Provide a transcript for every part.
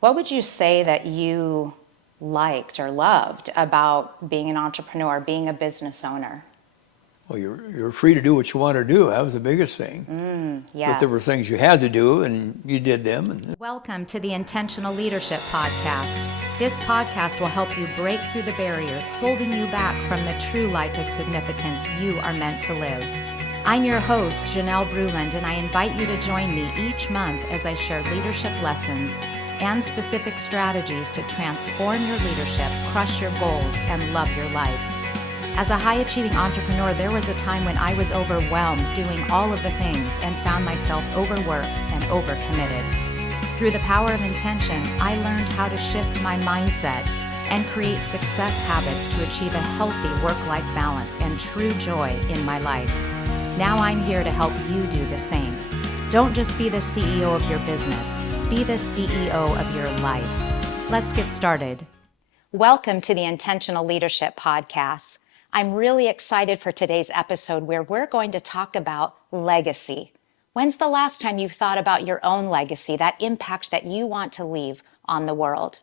What would you say that you liked or loved about being an entrepreneur, being a business owner? Well, you're free to do what you want to do. That was the biggest thing. But there were Yes. things you had to do, and you did them. And Welcome to the Intentional Leadership Podcast. This podcast will help you break through the barriers holding you back from the true life of significance you are meant to live. I'm your host, Janelle Bruland, and I invite you to join me each month as I share leadership lessons and specific strategies to transform your leadership, crush your goals, and love your life. As a high-achieving entrepreneur, there was a time when I was overwhelmed doing all of the things and found myself overworked and overcommitted. Through the power of intention, I learned how to shift my mindset and create success habits to achieve a healthy work-life balance and true joy in my life. Now I'm here to help you do the same. Don't just be the CEO of your business, be the CEO of your life. Let's get started. Welcome to the Intentional Leadership Podcast. I'm really excited for today's episode where we're going to talk about legacy. When's the last time you've thought about your own legacy, that impact that you want to leave on the world?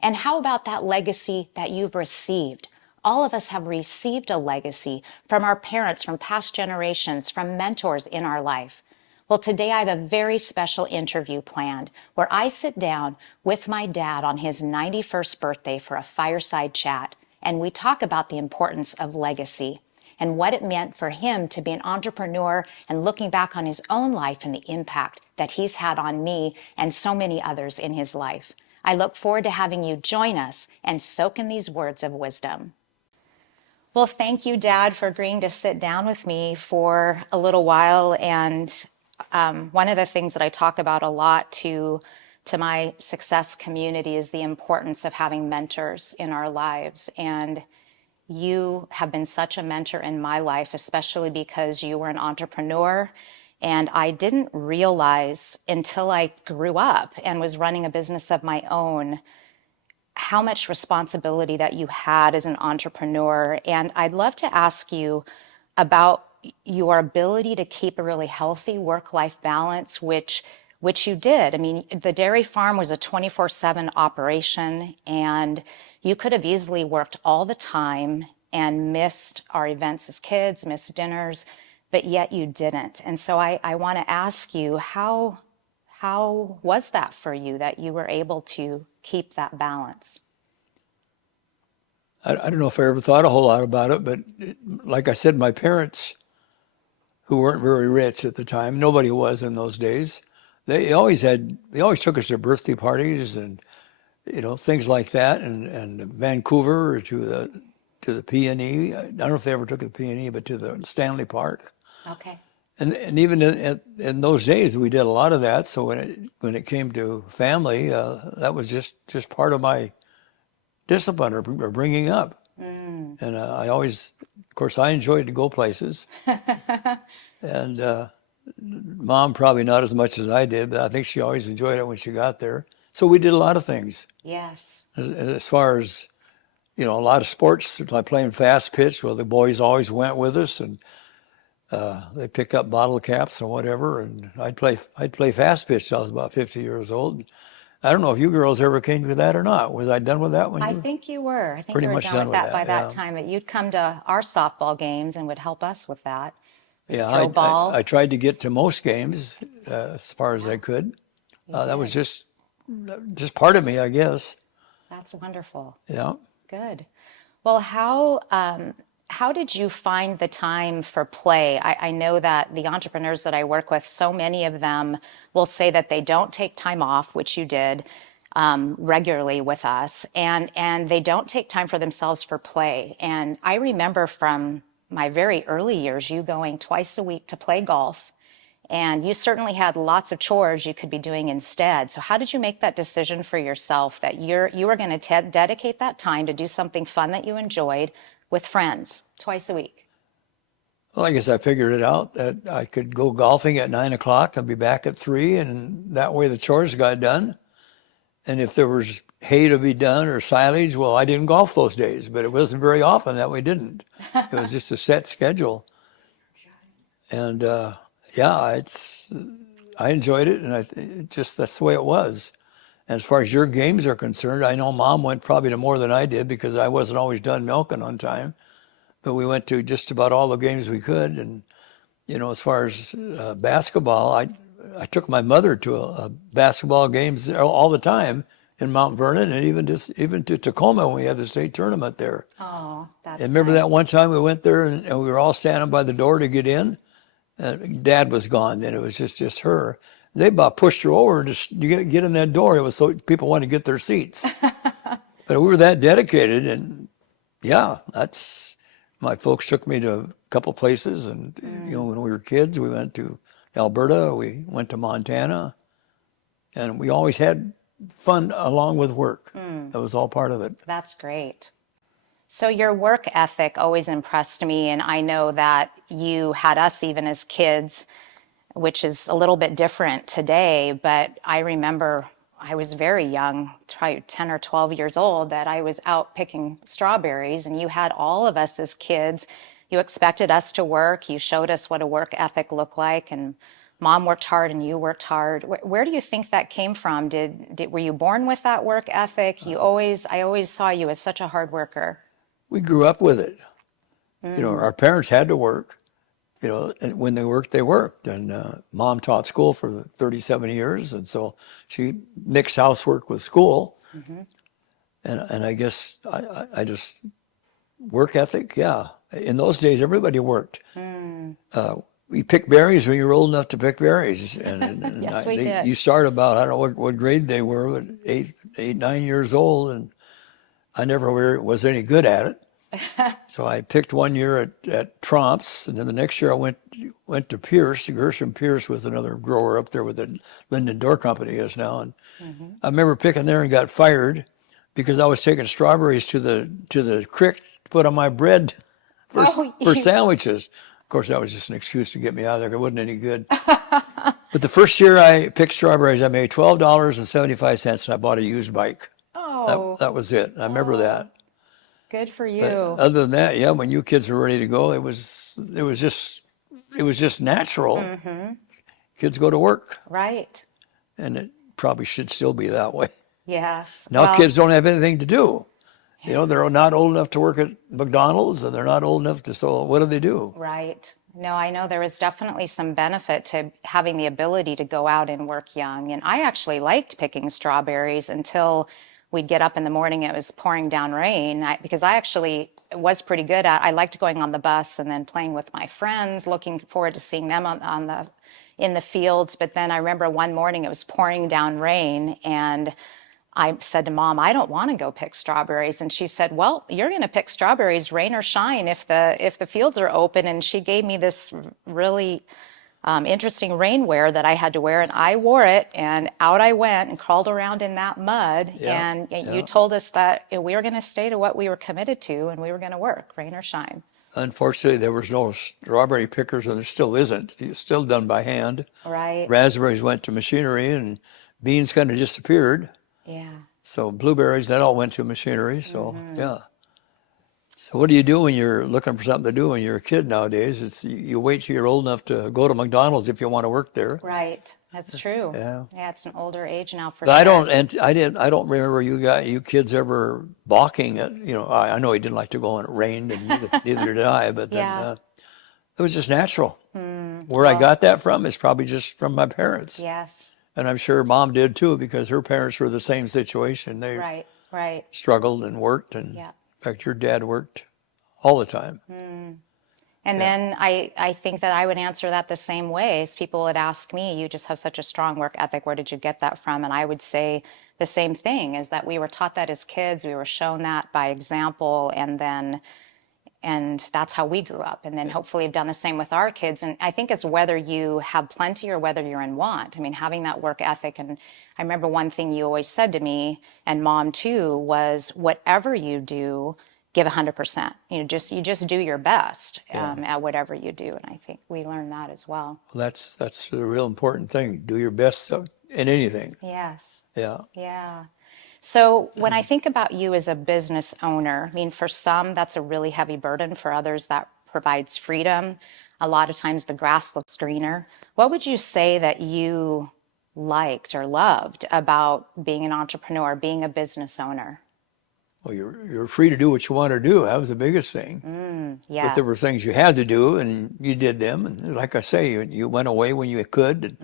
And how about that legacy that you've received? All of us have received a legacy from our parents, from past generations, from mentors in our life. Well, today I have a very special interview planned where I sit down with my dad on his 91st birthday for a fireside chat, and we talk about the importance of legacy and what it meant for him to be an entrepreneur and looking back on his own life and the impact that he's had on me and so many others in his life. I look forward to having you join us and soak in these words of wisdom. Well, thank you, Dad, for agreeing to sit down with me for a little while. And one of the things that I talk about a lot to my success community is the importance of having mentors in our lives. And you have been such a mentor in my life, especially because you were an entrepreneur. And I didn't realize until I grew up and was running a business of my own how much responsibility that you had as an entrepreneur. And I'd love to ask you about your ability to keep a really healthy work-life balance, which you did. I mean, the dairy farm was a 24/7 operation, and you could have easily worked all the time and missed our events as kids, missed dinners, but yet you didn't. And so I want to ask you, how was that for you that you were able to keep that balance? I don't know if I ever thought a whole lot about it, but like I said, my parents, who weren't very rich at the time, nobody was in those days, they always took us to birthday parties and things like that, and Vancouver to the P&E. I don't know if they ever took the P&E, but to the Stanley Park. Okay. And even in those days, we did a lot of that. So when it came to family, that was just part of my discipline or bringing up. And I always, of course, I enjoyed to go places. And Mom probably not as much as I did, but I think she always enjoyed it when she got there. So we did a lot of things. Yes. As far as, a lot of sports, like playing fast pitch, well, the boys always went with us, and they pick up bottle caps or whatever, and I'd play fast pitch till I was about 50 years old. I don't know if you girls ever came to that or not. Was I done with that one? I think you were. I think Pretty you were much done done with with that by that, that time. But you'd come to our softball games and would help us with that. Yeah, Throw ball. I tried to get to most games as far as I could. That was just part of me, I guess. That's wonderful. Yeah. Good. Well, how did you find the time for play? I know that the entrepreneurs that I work with, so many of them will say that they don't take time off, which you did regularly with us, and they don't take time for themselves for play. And I remember from my very early years, you going twice a week to play golf, and you certainly had lots of chores you could be doing instead. So how did you make that decision for yourself that you were going to dedicate that time to do something fun that you enjoyed with friends twice a week? Well, I guess I figured it out that I could go golfing at 9 o'clock and be back at 3, and that way the chores got done. And if there was hay to be done or silage, well, I didn't golf those days, but it wasn't very often that we didn't. It was just a set schedule. And yeah, I enjoyed it, and that's the way it was. As far as your games are concerned, I know Mom went probably to more than I did because I wasn't always done milking on time. But we went to just about all the games we could. And, as far as basketball, I took my mother to a basketball games all the time in Mount Vernon, and even to Tacoma when we had the state tournament there. Oh, that's And remember nice. that one time we went there and we were all standing by the door to get in? Dad was gone then. It was just her. They about pushed her over and just get in that door. It was so people wanted to get their seats. But we were that dedicated, and yeah, my folks took me to a couple places, and when we were kids, we went to Alberta, we went to Montana, and we always had fun along with work. That was all part of it. That's great. So your work ethic always impressed me, and I know that you had us even as kids, which is a little bit different today, but I remember I was very young, probably 10 or 12 years old, that I was out picking strawberries, and you had all of us as kids. You expected us to work. You showed us what a work ethic looked like, and Mom worked hard and you worked hard. Where do you think that came from? Were you born with that work ethic? I always saw you as such a hard worker. We grew up with it. Our parents had to work. And when they worked. And Mom taught school for 37 years, and so she mixed housework with school. And I guess I just work ethic. Yeah, in those days everybody worked. We picked berries when you were old enough to pick berries, and Yes, we did. You start about, I don't know what grade they were, but 9 years old, and I never was any good at it. So I picked one year at Tromps, and then the next year I went to Pierce. Gershom Pierce was another grower up there with the Linden Door Company is now. And I remember picking there and got fired because I was taking strawberries to the creek to put on my bread for sandwiches. Of course, that was just an excuse to get me out of there. It wasn't any good. But the first year I picked strawberries, I made $12.75, and I bought a used bike. Oh, That was it. I remember that. good for you. But other than that, yeah, when you kids were ready to go, it was just natural. Kids go to work, Right. and it probably should still be that way. Yes. Now Well, kids don't have anything to do. They're not old enough to work at McDonald's, and they're not old enough to. So what do? right. No, I know there was definitely some benefit to having the ability to go out and work young. And I actually liked picking strawberries until we'd get up in the morning, it was pouring down rain, because I actually was pretty good at, I liked going on the bus and then playing with my friends, looking forward to seeing them in the fields. But then I remember one morning it was pouring down rain, and I said to Mom, I don't want to go pick strawberries. And she said, well, you're going to pick strawberries rain or shine if the fields are open. And she gave me this really interesting rainwear that I had to wear, and I wore it, and out I went and crawled around in that mud. Yeah, And you told us that we were going to stay to what we were committed to, and we were going to work, rain or shine. Unfortunately, there was no strawberry pickers, and there still isn't. It's still done by hand. Right. Raspberries went to machinery, and beans kind of disappeared. Yeah. So blueberries, that all went to machinery. So yeah. So what do you do when you're looking for something to do when you're a kid nowadays? It's you wait till you're old enough to go to McDonald's if you want to work there. Right. That's true. Yeah. Yeah, it's an older age now for But sure. I don't remember you kids ever balking at, I know he didn't like to go when it rained, and neither did I, but then Yeah. it was just natural. Where I got that from is probably just from my parents. Yes. And I'm sure Mom did too, because her parents were the same situation. They Right. Right. struggled and worked, and Yeah. in fact, your dad worked all the time. And then I think that I would answer that the same way. As people would ask me, you just have such a strong work ethic. Where did you get that from? And I would say the same thing, is that we were taught that as kids. We were shown that by example, and that's how we grew up. And then hopefully have done the same with our kids. And I think it's whether you have plenty or whether you're in want. I mean, having that work ethic. And I remember one thing you always said to me, and Mom too, was whatever you do, give 100%. You just do your best at whatever you do. And I think we learned that as well. Well, that's the real important thing. Do your best in anything. Yes. Yeah. Yeah. So when I think about you as a business owner, I mean, for some, that's a really heavy burden. For others, that provides freedom. A lot of times the grass looks greener. What would you say that you liked or loved about being an entrepreneur, being a business owner? Well, you're free to do what you want to do. That was the biggest thing. But there were Yes. things you had to do, and you did them. And like I say, you went away when you could.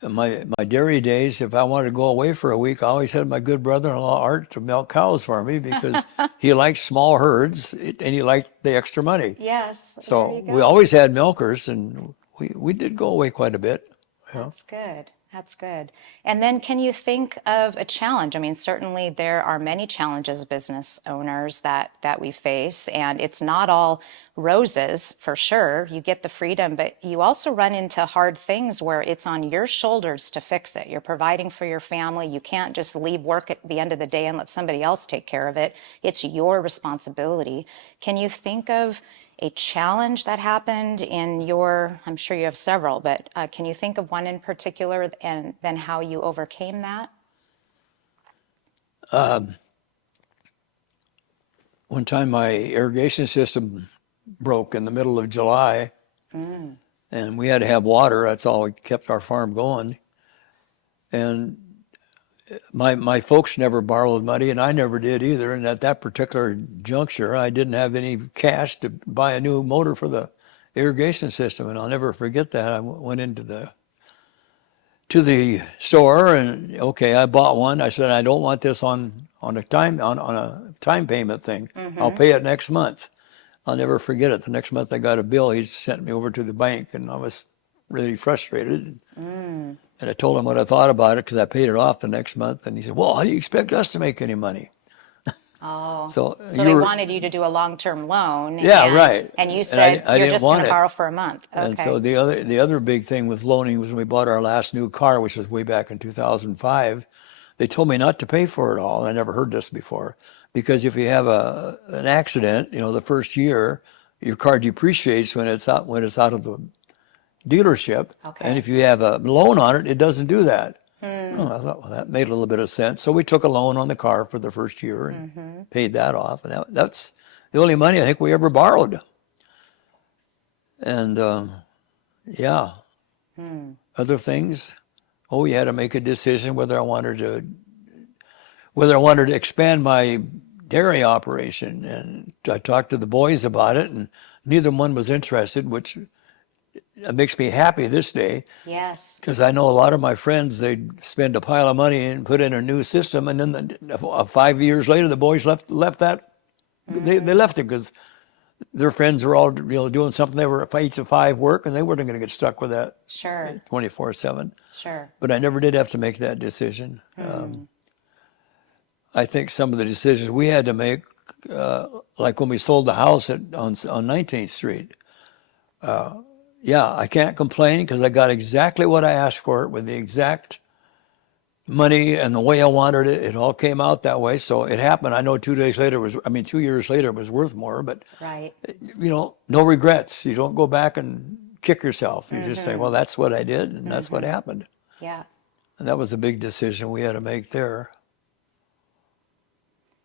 And my dairy days, if I wanted to go away for a week, I always had my good brother-in-law Art to milk cows for me because he liked small herds and he liked the extra money. Yes. There So you we go. always had milkers, and we did go away quite a bit. Yeah. That's good. That's good. And then can you think of a challenge? I mean, certainly there are many challenges business owners that we face, and it's not all roses for sure. You get the freedom, but you also run into hard things where it's on your shoulders to fix it. You're providing for your family. You can't just leave work at the end of the day and let somebody else take care of it. It's your responsibility. Can you think of a challenge that happened in your, I'm sure you have several, but can you think of one in particular and then how you overcame that? One time my irrigation system broke in the middle of July, and we had to have water. That's all we kept our farm going. And my folks never borrowed money, and I never did either. And at that particular juncture, I didn't have any cash to buy a new motor for the irrigation system. And I'll never forget that. I went into the store, and okay, I bought one. I said, I don't want this on a time payment thing. I'll pay it next month. I'll never forget it. The next month I got a bill. He sent me over to the bank, and I was really frustrated. And I told him what I thought about it because I paid it off the next month. And he said, well, how do you expect us to make any money? Oh, So so they wanted you to do a long-term loan. Yeah, right. And you And said I you're didn't just going want to it. borrow for a month. And Okay. so the other big thing with loaning was when we bought our last new car, which was way back in 2005. They told me not to pay for it all. And I never heard this before. Because if you have an accident, the first year, your car depreciates when it's out of the dealership. Okay. And if you have a loan on it, it doesn't do that. Oh, I thought, well, that made a little bit of sense. So we took a loan on the car for the first year and paid that off. And that's the only money I think we ever borrowed. And yeah, other things. Oh, we had to make a decision whether I wanted to expand my dairy operation. And I talked to the boys about it, and neither one was interested, which makes me happy this day. Yes. Because I know a lot of my friends, they'd spend a pile of money and put in a new system, and then 5 years later, the boys left that. They left it because their friends were all doing something. They were 8 to 5 work, and they weren't going to get stuck with that Sure. 24/7. Sure. But I never did have to make that decision. I think some of the decisions we had to make, like when we sold the house on 19th Street. Yeah, I can't complain because I got exactly what I asked for it with the exact money and the way I wanted it. It all came out that way. So it happened. I know 2 years later it was worth more, but Right. No regrets. You don't go back and kick yourself. You just say, well, that's what I did and that's what happened. Yeah. And that was a big decision we had to make there.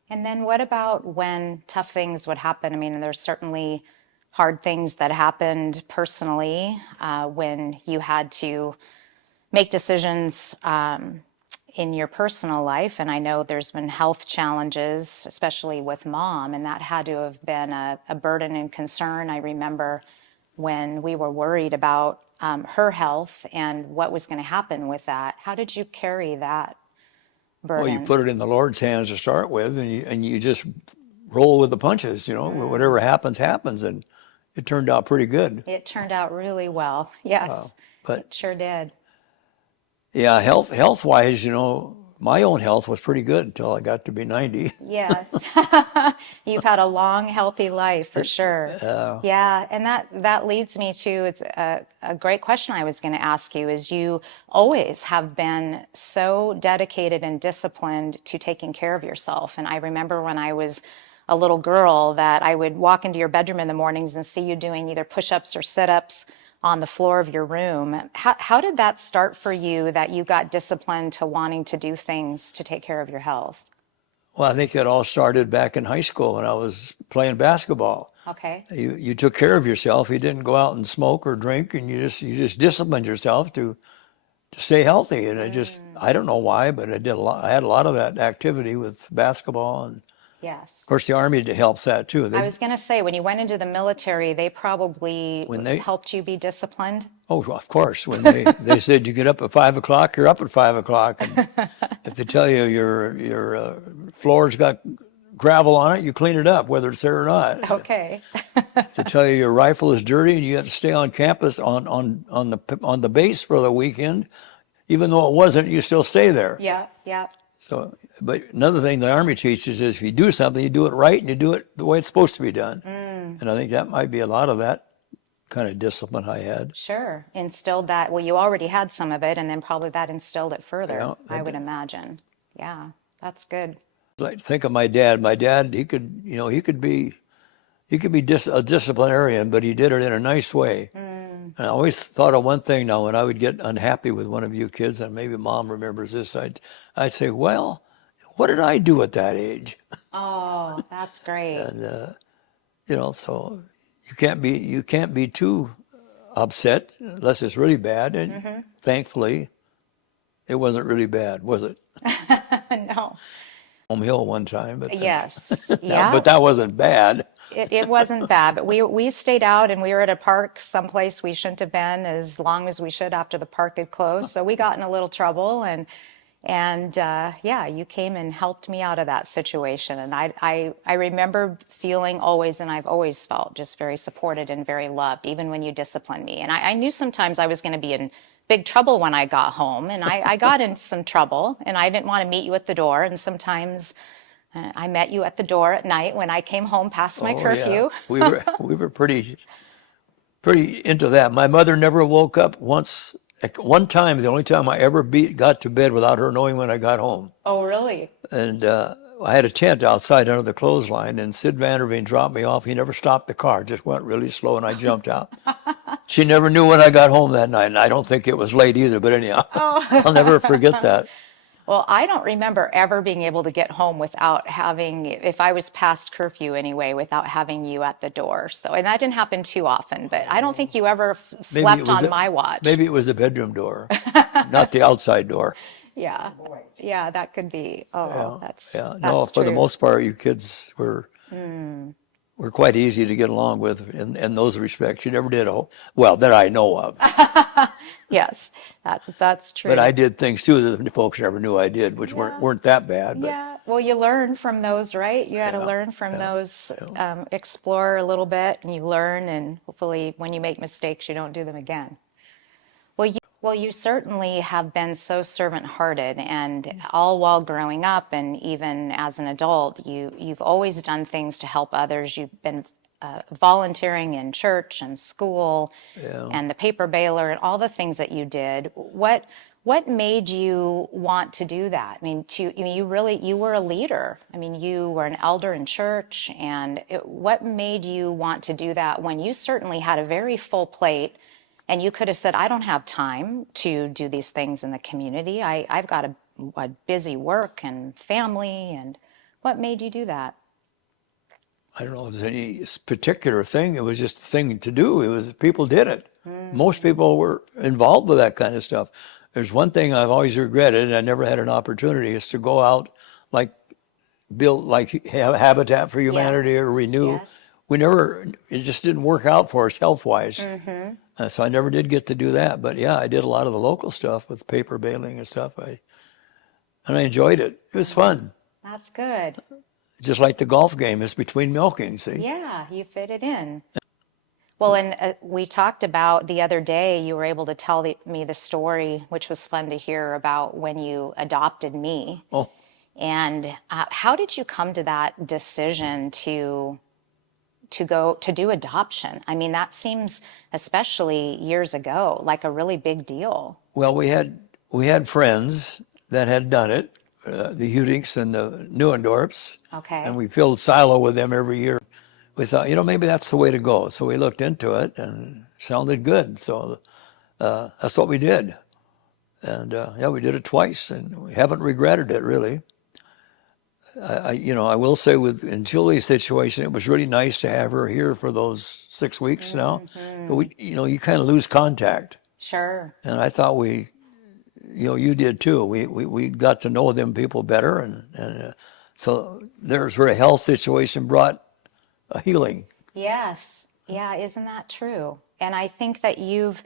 And then what about when tough things would happen? I mean, there's certainly hard things that happened personally when you had to make decisions in your personal life. And I know there's been health challenges, especially with Mom, and that had to have been a burden and concern. I remember when we were worried about her health and what was going to happen with that. How did you carry that burden? Well, you put it in the Lord's hands to start with, and you just roll with the punches. Whatever happens, happens, and it turned out pretty good. It turned out really well. Yes, But it sure did. yeah, health-wise, my own health was pretty good until I got to be 90. Yes. You've had a long, healthy life for sure. Yeah, and that leads me to it's a great question I was going to ask you is you always have been so dedicated and disciplined to taking care of yourself. And I remember when I was a little girl that I would walk into your bedroom in the mornings and see you doing either push-ups or sit-ups on the floor of your room. How did that start for you that you got disciplined to wanting to do things to take care of your health? Well, I think it all started back in high school when I was playing basketball. Okay. You took care of yourself. You didn't go out and smoke or drink, and you just disciplined yourself to to stay healthy. And I don't know why, but I had a lot of that activity with basketball. And Yes. of course, the Army helps that too. I was going to say, when you went into the military, they probably When they, helped you be disciplined. oh, of course, when they said you get up at 5 o'clock, you're up at 5 o'clock. And if they tell you your floor's got gravel on it, you clean it up, whether it's there or not. Okay. If they tell you your rifle is dirty and you have to stay on campus on the base for the weekend, even though it wasn't, you still stay there. Yeah, yeah. So, but another thing the Army teaches is if you do something, you do it right and you do it the way it's supposed to be done. And I think that might be a lot of that kind of discipline I had. Sure. Instilled that. Well, you already had some of it, and then probably that instilled it further, Yeah, I would imagine. Yeah, that's good. Like think of my dad. My dad, he could be a disciplinarian, but he did it in a nice way. And I always thought of one thing now when I would get unhappy with one of you kids, and maybe Mom remembers this, I'd say, well, what did I do at that age? Oh, that's great. And so you can't be too upset unless it's really bad. And thankfully, it wasn't really bad, was it? No. Home Hill one time, but Yes. Yeah. but that wasn't bad. It wasn't bad, but we stayed out and we were at a park someplace we shouldn't have been as long as we should after the park had closed. So we got in a little trouble and yeah, you came and helped me out of that situation. And I remember feeling always, and I've always felt just very supported and very loved, even when you disciplined me. And I knew sometimes I was going to be in big trouble when I got home, and I got in some trouble, and I didn't want to meet you at the door. And sometimes I met you at the door at night when I came home past my curfew. Yeah. We were pretty into that. My mother never woke up once. One time, the only time I ever got to bed without her knowing when I got home. Oh, really? And I had a tent outside under the clothesline, and Sid Vanderveen dropped me off. He never stopped the car, just went really slow, and I jumped out. She never knew when I got home that night, and I don't think it was late either, but anyhow, I'll never forget that. Well, I don't remember ever being able to get home without having, if I was past curfew anyway, without having you at the door. So, and that didn't happen too often, but I don't think you ever slept on my watch. Maybe it was the bedroom door, not the outside door. Yeah. Yeah, that could be. Oh, that's No, for the true. most part, you kids were quite easy to get along with in those respects. You never did well that I know of. Yes, that's true. But I did things too that the folks never knew I did, which weren't that bad. But Yeah, well, you learn from those, right? You got to learn from those, explore a little bit, and you learn, and hopefully when you make mistakes, you don't do them again. Well, you certainly have been so servant-hearted, and all while growing up and even as an adult, you've always done things to help others. You've been volunteering in church and school and the paper baler and all the things that you did. What made you want to do that? I mean, you were a leader. I mean, you were an elder in church, and what made you want to do that when you certainly had a very full plate? And you could have said, I don't have time to do these things in the community. I've got a busy work and family. And what made you do that? I don't know if there's any particular thing. It was just a thing to do. It was people did it. Most people were involved with that kind of stuff. There's one thing I've always regretted, and I never had an opportunity, is to go out build Habitat for Humanity or Renew. Yes. It just didn't work out for us health-wise. So I never did get to do that. But yeah, I did a lot of the local stuff with paper baling and stuff. And I enjoyed it. It was fun. That's good. Just like the golf game, it's between milking, see? Yeah, you fit it in. Well, and we talked about the other day, you were able to tell me the story, which was fun to hear, about when you adopted me. Oh. And how did you come to that decision to go to do adoption? I mean, that seems, especially years ago, like a really big deal. Well, we had friends that had done it, the Hudings and the Neuendorfs. Okay. And we filled silo with them every year. We thought, maybe that's the way to go. So we looked into it and it sounded good. So that's what we did. And we did it twice, and we haven't regretted it really. I will say in Julie's situation, it was really nice to have her here for those 6 weeks now. But you kind of lose contact. Sure. And I thought we you did too. We got to know them people better, and so there's where a health situation brought a healing. Yes. Yeah, isn't that true? And I think that you've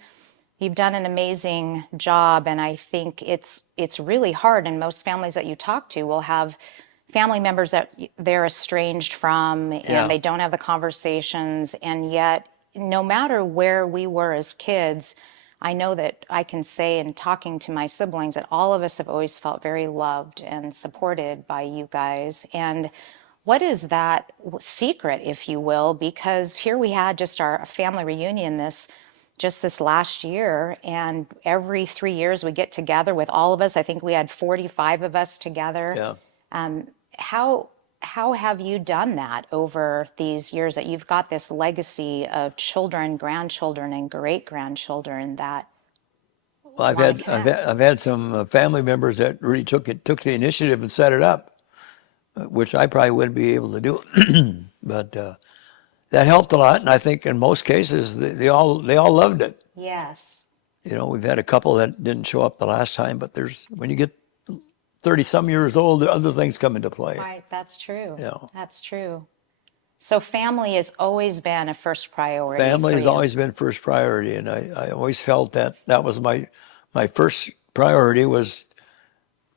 done an amazing job, and I think it's really hard, and most families that you talk to will have family members that they're estranged from and Yeah. they don't have the conversations, and yet no matter where we were as kids, I know that I can say in talking to my siblings that all of us have always felt very loved and supported by you guys. And what is that secret, if you will? Because here we had just our family reunion this last year, and every 3 years we get together with all of us. I think we had 45 of us together. Yeah. How have you done that over these years that you've got this legacy of children, grandchildren, and great grandchildren that Well, want to connect? I've had some family members that really took the initiative and set it up, which I probably wouldn't be able to do, but that helped a lot. And I think in most cases they all loved it. Yes. We've had a couple that didn't show up the last time, but when you get 30 some years old, other things come into play. Right, that's true. Yeah. That's true. So family has always been a first priority Family for has you. always been first priority, and I always felt that was my first priority was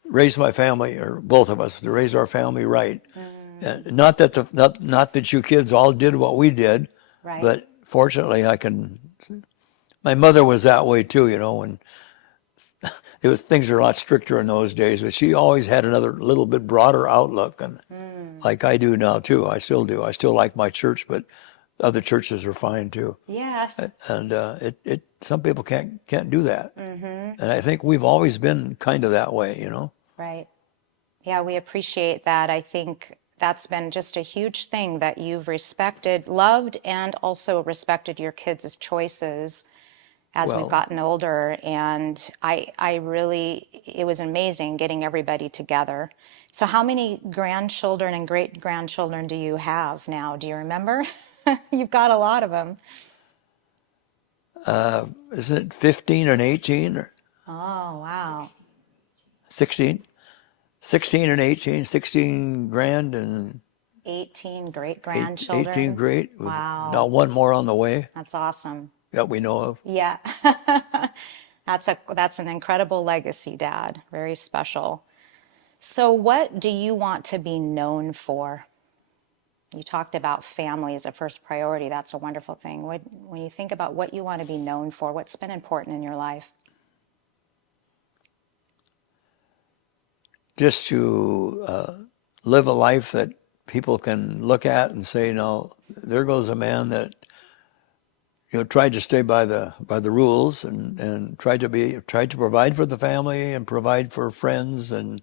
raise my family, or both of us, to raise our family right. And not that you kids all did what we did, Right. but fortunately my mother was that way too, when things were a lot stricter in those days, but she always had another little bit broader outlook, and like I do now too. I still do. I still like my church, but other churches are fine too. Yes. And some people can't do that. And I think we've always been kind of that way, Right. Yeah, we appreciate that. I think that's been just a huge thing that you've respected, loved, and also respected your kids' choices as Well, we've gotten older. And I really, it was amazing getting everybody together. So how many grandchildren and great grandchildren do you have now? Do you remember? You've got a lot of them. isn't it 15 and 18 or Oh, wow. 16? 16 and 18, 16 grand and 18 great grandchildren. 18 great. With Wow. now one more on the way That's awesome. that we know of. Yeah. That's an incredible legacy, Dad. Very special. So what do you want to be known for? You talked about family as a first priority. That's a wonderful thing. When you think about what you want to be known for, what's been important in your life? Just to live a life that people can look at and say, no, there goes a man that tried to stay by the rules and tried to provide for the family and provide for friends and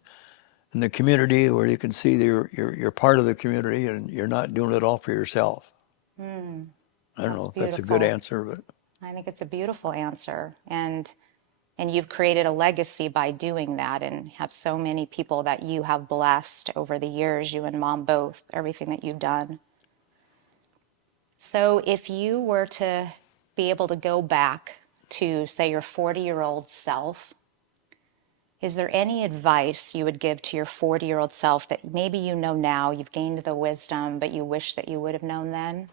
in the community, where you can see you're part of the community and you're not doing it all for yourself. I don't know if that's a good beautiful. answer, but I think it's a beautiful answer. And you've created a legacy by doing that, and have so many people that you have blessed over the years, you and Mom both, everything that you've done. So if you were to be able to go back to, say, your 40-year-old self, is there any advice you would give to your 40-year-old self that maybe you know now, you've gained the wisdom, but you wish that you would have known then?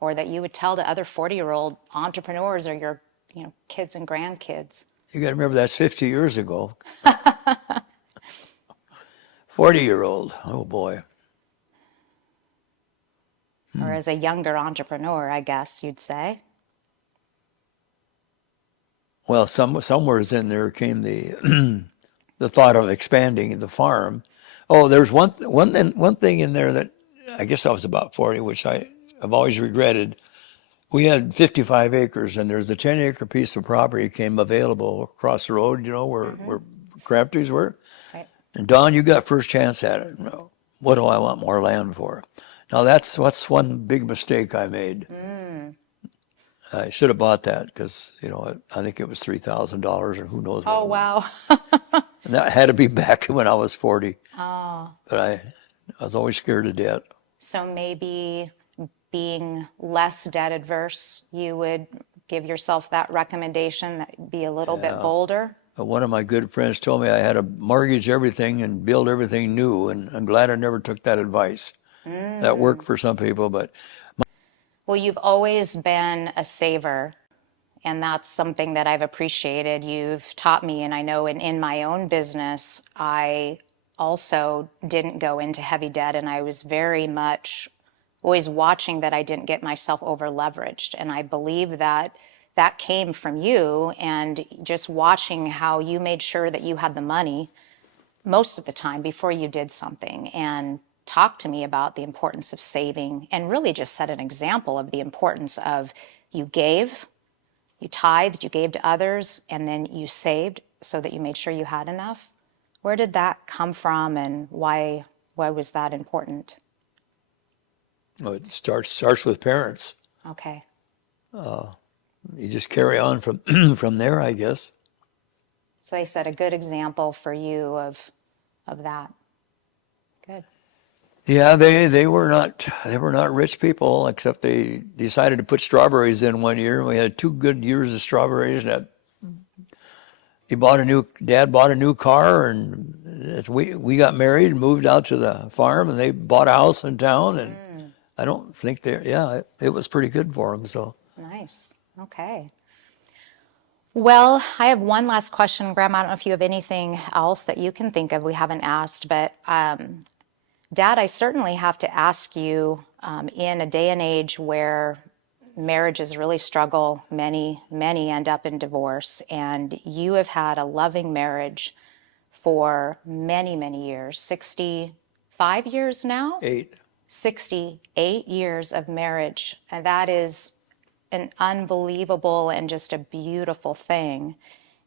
Or that you would tell to other 40-year-old entrepreneurs or your kids and grandkids? you got to remember that's 50 years ago. 40-year-old, oh boy. Or as a younger entrepreneur, I guess you'd say. Well, somewhere in there came the the thought of expanding the farm. Oh, there's one thing in there that I guess I was about 40, which I've always regretted. We had 55 acres, and there's a 10-acre piece of property came available across the road, where Crabtrees were. Right. And Don, you got first chance at it. No, what do I want more land for? Now that's one big mistake I made. I should have bought that because I think it was $3,000 or who knows what. Oh, it was. wow. And that had to be back when I was 40. Oh. But I was always scared of debt. So maybe being less debt adverse, you would give yourself that recommendation, that be a little bit bolder? one of my good friends told me I had to mortgage everything and build everything new, and I'm glad I never took that advice. That worked for some people, but Well, you've always been a saver, and that's something that I've appreciated. You've taught me, and I know in my own business, I also didn't go into heavy debt, and I was very much always watching that I didn't get myself over leveraged. And I believe that that came from you, and just watching how you made sure that you had the money most of the time before you did something, and talk to me about the importance of saving, and really just set an example of the importance of you gave, you tithed, you gave to others, and then you saved so that you made sure you had enough. Where did that come from, and why was that important? well, it starts with parents. Okay. You just carry on from from there, I guess. So they set a good example for you of that. Good. Yeah, they were not rich people, except they decided to put strawberries in one year. We had 2 good years of strawberries, and Dad bought a new car, and as we got married and moved out to the farm, and they bought a house in town, and I don't think it was pretty good for them. So Nice. Okay. Well, I have one last question, Grandma. I don't know if you have anything else that you can think of we haven't asked, but Dad, I certainly have to ask you, in a day and age where marriages really struggle, many end up in divorce, and you have had a loving marriage for many years, 65 years now? 8. 68 years of marriage, and that is an unbelievable and just a beautiful thing.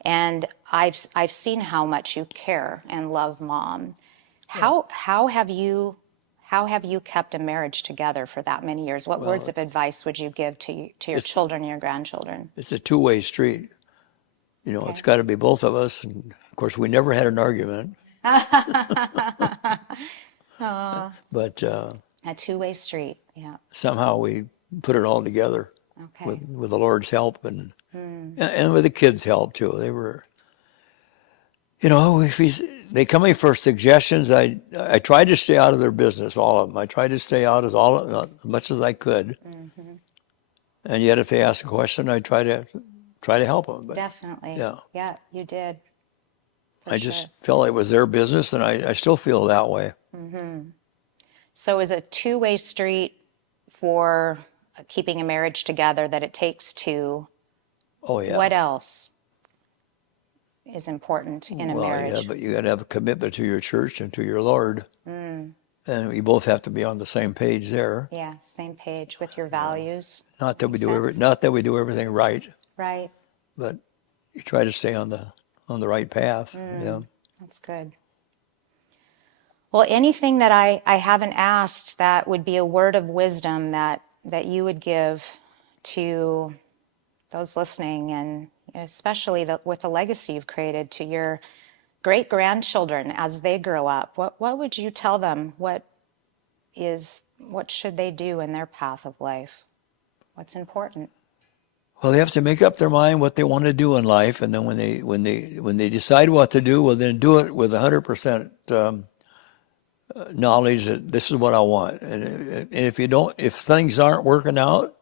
And I've seen how much you care and love Mom. How have you kept a marriage together for that many years? What words of advice would you give to your children and your grandchildren? It's a two-way street. It's got to be both of us, and of course we never had an argument. But A two-way street. Yeah. somehow we put it all together. Okay. With the Lord's help and with the kids' help too. They were, if they come in for suggestions, I tried to stay out of their business, all of them. I tried to stay out as much as I could. And yet, if they ask a question, I try to help them. But Definitely. Yeah. You did. I just felt it was their business, and I still feel that way. So is a two-way street for keeping a marriage together, that it takes two? Oh yeah. What else is important in a marriage? Yeah, but you got to have a commitment to your church and to your Lord, and you both have to be on the same page there. Yeah, same page with your values. Not that we Makes do sense. not that we do everything right, Right. but you try to stay on the right path. Yeah. That's good. Well, anything that I haven't asked that would be a word of wisdom that you would give to those listening, and especially with the legacy you've created, to your great-grandchildren as they grow up, what would you tell them? What should they do in their path of life? What's important? Well, they have to make up their mind what they want to do in life, and then when they decide what to do, well, then do it with 100% knowledge that this is what I want. And if things aren't working out,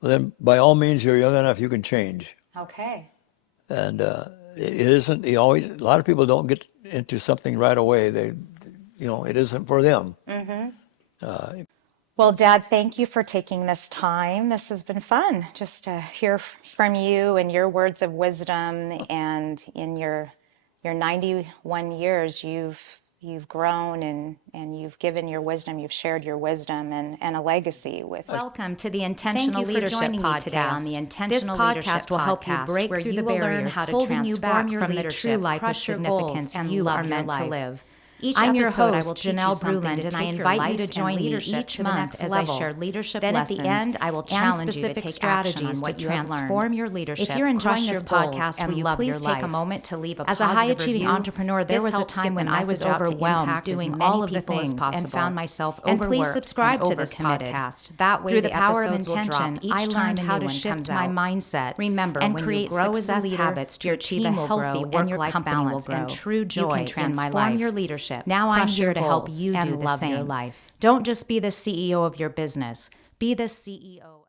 well, then by all means, you're young enough, you can change. Okay. And it isn't. A lot of people don't get into something right away. It isn't for them. Well, Dad, thank you for taking this time. This has been fun, just to hear from you and your words of wisdom. And in your 91 years, you've grown and you've given your wisdom, you've shared your wisdom and a legacy with. Welcome to the Intentional Leadership Podcast. Today on the Intentional This Leadership podcast will help you Podcast, break where through you the will learn barriers how to holding you back transform your from the leadership, true life of crush your goals, significance and you love are your meant to life. live. I'm your host, Janelle Bruland, and I invite you to join me each month as I share leadership lessons. Then at the end, I will challenge you to take strategies to transform your leadership. If you're enjoying this podcast, will you please take a moment to leave a positive review? As a high-achieving entrepreneur, there was a time when I was overwhelmed doing all of the things and found myself overworked. And please subscribe to this podcast. That way, through the power of intention, I learned how to shift my mindset. Remember, and create success habits to achieve a healthy work-life balance and true joy in my life. Your leadership. Now I'm here to help you do the same. Don't just be the CEO of your business. Be the CEO.